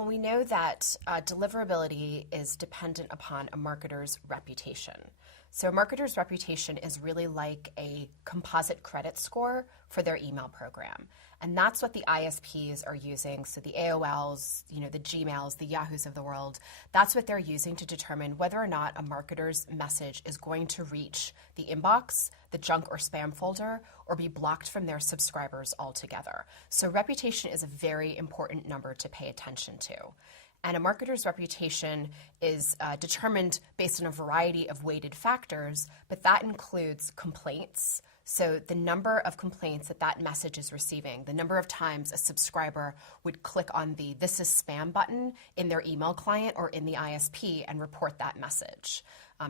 Well, we know that deliverability is dependent upon a marketer's reputation. So a marketer's reputation is really like a composite credit score for their email program. And that's what the ISPs are using. So the AOLs, the Gmails, the Yahoos of the world, that's what they're using to determine whether or not a marketer's message is going to reach the inbox, the junk or spam folder, or be blocked from their subscribers altogether. So reputation is a very important number to pay attention to. And a marketer's reputation is determined based on a variety of weighted factors, but that includes complaints. So the number of complaints that message is receiving, the number of times a subscriber would click on the "this is spam" button in their email client or in the ISP and report that message.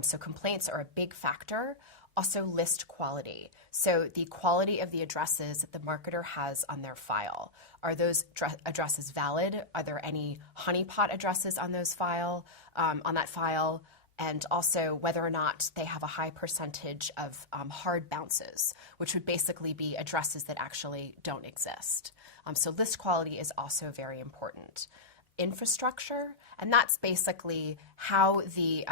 So complaints are a big factor. Also list quality. So the quality of the addresses that the marketer has on their file. Are those addresses valid? Are there any honeypot addresses on that file? And also whether or not they have a high percentage of hard bounces, which would basically be addresses that actually don't exist. So list quality is also very important. Infrastructure, and that's basically how the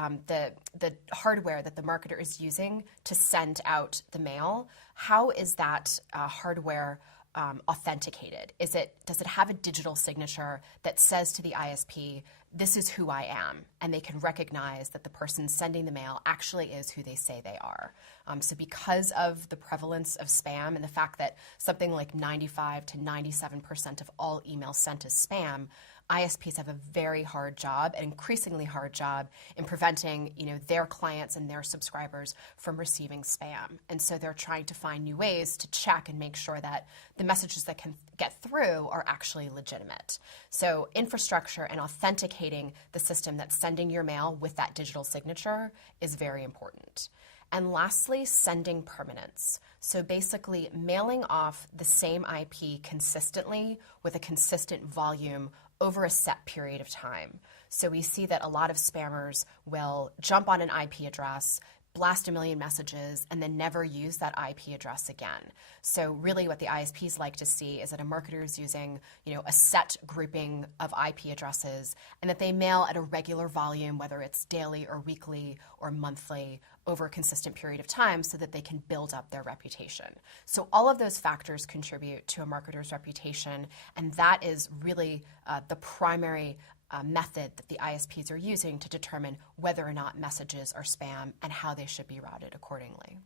hardware that the marketer is using to send out the mail, how is that hardware authenticated? Does it have a digital signature that says to the ISP, "This is who I am," and they can recognize that the person sending the mail actually is who they say they are. So because of the prevalence of spam and the fact that something like 95 to 97% of all emails sent is spam, ISPs have a very hard job, an increasingly hard job, in preventing their clients and their subscribers from receiving spam. And so they're trying to find new ways to check and make sure that the messages that can get through are actually legitimate. So infrastructure and authenticating the system that's sending your mail with that digital signature is very important. And lastly, sending permanence. So basically mailing off the same IP consistently with a consistent volume over a set period of time. So we see that a lot of spammers will jump on an IP address, blast a million messages, and then never use that IP address again. So really what the ISPs like to see is that a marketer is using a set grouping of IP addresses and that they mail at a regular volume, whether it's daily or weekly or monthly, over a consistent period of time so that they can build up their reputation. So all of those factors contribute to a marketer's reputation, and that is really the primary method that the ISPs are using to determine whether or not messages are spam and how they should be routed accordingly.